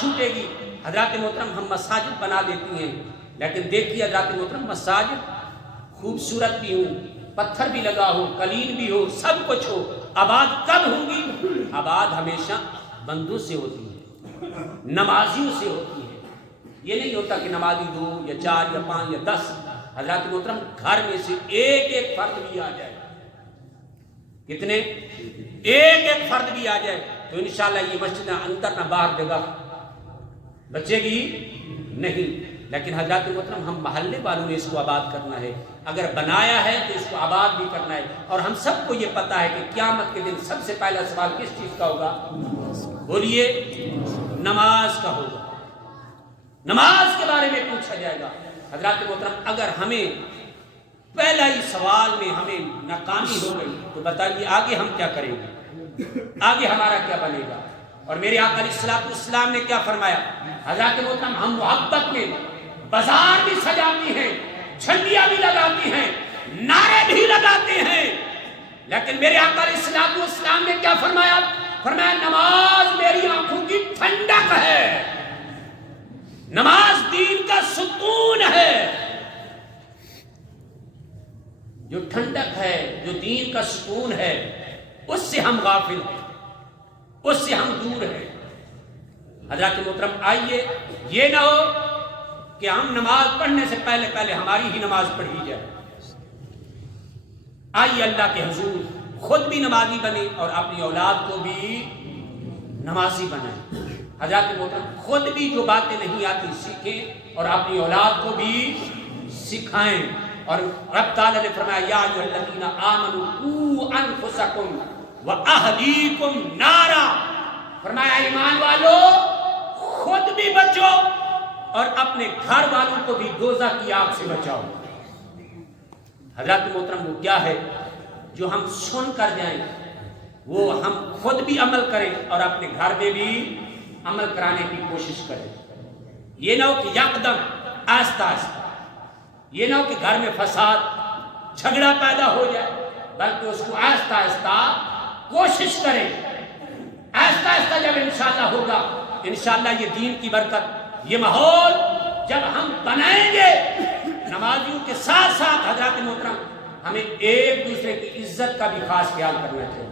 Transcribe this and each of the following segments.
چھوٹے گی۔ حضرات محترم ہم مساجد بنا دیتی ہیں، لیکن دیکھیے حضرات محترم مساجد خوبصورت بھی ہوں، پتھر بھی لگا ہو، قلین بھی ہو، سب کچھ ہو، آباد کب ہوں گی؟ آباد ہمیشہ بندوں سے ہوتی ہے، نمازیوں سے ہوتی ہے۔ یہ نہیں ہوتا کہ نمازی 2 یا 4 یا 5 یا 10۔ حضرات محترم گھر میں سے ایک ایک فرد بھی آ جائے، کتنے؟ ایک ایک فرد بھی آ جائے تو انشاءاللہ یہ مسجد اندر نہ باہر جگہ بچے گی نہیں۔ لیکن حضرات محترم ہم محلے والوں نے اس کو آباد کرنا ہے، اگر بنایا ہے تو اس کو آباد بھی کرنا ہے۔ اور ہم سب کو یہ پتہ ہے کہ قیامت کے دن سب سے پہلا سوال کس چیز کا ہوگا؟ بولیے، نماز کا ہوگا، نماز کے بارے میں پوچھا جائے گا۔ حضرات محترم اگر ہمیں پہلا ہی سوال میں ہمیں ناکامی ہو گئی تو بتائیے آگے ہم کیا کریں گے، آگے ہمارا کیا بنے گا؟ اور میرے آقا علیہ الصلوۃ والسلام نے کیا فرمایا؟ حضرات محترم ہم محبت میں بازار بھی سجاتی ہیں، جھنڈیاں بھی لگاتی ہیں، نعرے بھی لگاتے ہیں، لیکن میرے آقا علیہ الصلوۃ والسلام نے کیا فرمایا؟ فرمایا نماز میری آنکھوں کی ٹھنڈک ہے، نماز دین کا ستون ہے۔ جو ٹھنڈک ہے، جو دین کا ستون ہے، اس سے ہم غافل ہیں، اس سے ہم دور ہیں۔ حضرات محترم آئیے یہ نہ ہو کہ ہم نماز پڑھنے سے پہلے ہماری ہی نماز پڑھی جائے۔ آئیے اللہ کے حضور خود بھی نمازی بنے اور اپنی اولاد کو بھی نمازی بنائیں۔ حضرات محترم خود بھی جو باتیں نہیں آتی سیکھیں اور اپنی اولاد کو بھی سکھائیں۔ اور رب تعالیٰ نے فرمایا یا ایھا الذین آمنوا قوا انفسکم واہلیکم نارا، فرمایا ایمان والو خود بھی بچو اور اپنے گھر والوں کو بھی دوزخ کی آگ سے بچاؤ۔ حضرات محترم وہ کیا ہے جو ہم سن کر جائیں، وہ ہم خود بھی عمل کریں اور اپنے گھر میں بھی عمل کرانے کی کوشش کریں۔ یہ نہ ہو کہ یکدم آہستہ آہستہ، یہ نہ ہو کہ گھر میں فساد جھگڑا پیدا ہو جائے، بلکہ اس کو آہستہ آہستہ کوشش کریں۔ آہستہ آہستہ جب انشاءاللہ ہوگا، انشاءاللہ یہ دین کی برکت، یہ ماحول جب ہم بنائیں گے، نمازیوں کے ساتھ ساتھ حضرات محترم ہمیں ایک دوسرے کی عزت کا بھی خاص خیال کرنا چاہیے۔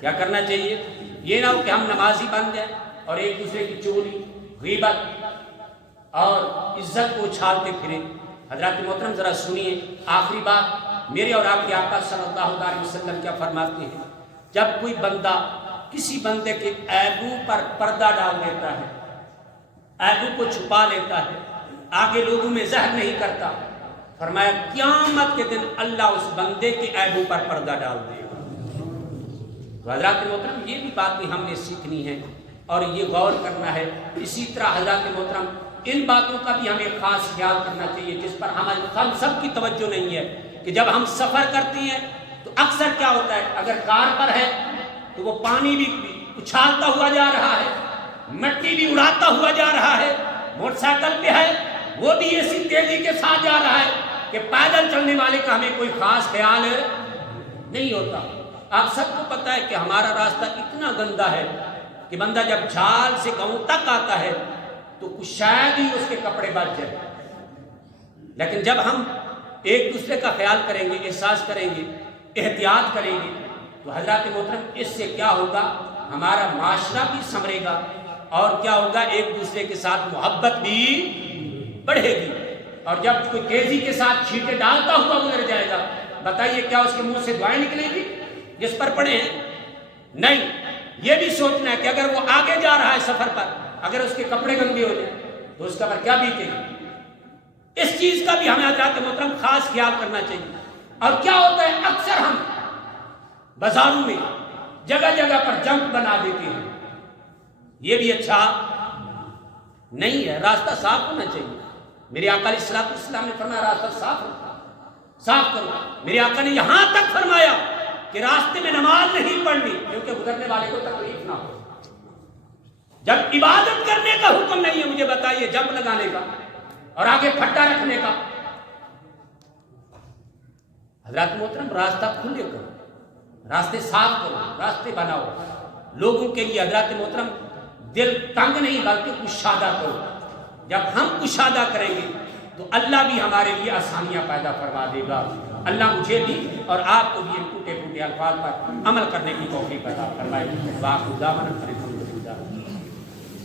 کیا کرنا چاہیے؟ یہ نہ ہو کہ ہم نمازی بن جائیں اور ایک دوسرے کی چوری، غیبت اور عزت کو اچھالتے پھریں۔ حضرات محترم ذرا سنیے آخری بات، میرے اور آپ کے آقا صلی اللہ علیہ وسلم کیا فرماتے ہیں؟ جب کوئی بندہ کسی بندے کے عیبوں پر پردہ ڈال دیتا ہے، عیبوں کو چھپا لیتا ہے، آگے لوگوں میں زہر نہیں کرتا، فرمایا قیامت کے دن اللہ اس بندے کے عیبوں پر پردہ ڈال دے گا۔ تو حضرات محترم یہ بھی باتیں ہم نے سیکھنی ہے اور یہ غور کرنا ہے۔ اسی طرح حضرات محترم ان باتوں کا بھی ہمیں خاص خیال کرنا چاہیے جس پر ہم سب کی توجہ نہیں ہے کہ جب ہم سفر کرتے ہیں تو اکثر کیا ہوتا ہے، اگر کار پر ہے تو وہ پانی بھی اچھالتا ہوا جا رہا ہے، مٹی بھی اڑاتا ہوا جا رہا ہے، موٹر سائیکل پہ ہے وہ بھی ایسی تیزی کے ساتھ جا رہا ہے کہ پیدل چلنے والے کا ہمیں کوئی خاص خیال نہیں ہوتا۔ آپ سب کو پتہ ہے کہ ہمارا راستہ اتنا گندا ہے کہ بندہ جب جھال سے گاؤں تک آتا ہے تو کچھ شاید ہی اس کے کپڑے بچ جائے، لیکن جب ہم ایک دوسرے کا خیال کریں گے، احساس کریں گے، احتیاط کریں گے تو حضرات محترم اس سے کیا ہوگا، ہمارا معاشرہ بھی سنورے گا اور کیا ہوگا، ایک دوسرے کے ساتھ محبت بھی بڑھے گی۔ اور جب کوئی تیزی کے ساتھ چھینٹے ڈالتا ہوا گزر جائے گا، بتائیے کیا اس کے منہ سے دعائیں نکلے گی جس پر پڑے ہیں؟ نہیں۔ یہ بھی سوچنا ہے کہ اگر وہ آگے جا رہا ہے سفر پر، اگر اس کے کپڑے گندے ہو جائیں تو اس کا پر کیا بیتے گی؟ اس چیز کا بھی ہمیں حضرات محترم خاص خیال کرنا چاہیے۔ اور کیا ہوتا ہے، اکثر ہم بازاروں میں جگہ جگہ پر جنپ بنا دیتے ہیں، یہ بھی اچھا نہیں ہے۔ راستہ صاف ہونا چاہیے۔ میرے آقا علیہ الصلوۃ والسلام نے فرمایا راستہ صاف کرو۔ میرے آقا نے یہاں تک فرمایا کہ راستے میں نماز نہیں پڑھنی کیونکہ گزرنے والے کو تکلیف نہ ہو۔ جب عبادت کرنے کا حکم نہیں ہے، مجھے بتائیے جنپ لگانے کا اور آگے پھٹا رکھنے کا۔ حضرات محترم راستہ کھلے کرو، راستے صاف کرو، راستے بناؤ لوگوں کے لیے۔ حضرات محترم دل تنگ نہیں بلکہ کشادہ کرو. جب ہم کشادہ کریں گے تو اللہ بھی ہمارے لیے آسانیاں پیدا کروا دے گا. اللہ مجھے بھی اور آپ کو بھی ان ٹوٹے پھوٹے الفاظ پر عمل کرنے کی توفیق عطا فرمائے. واخر دعوانا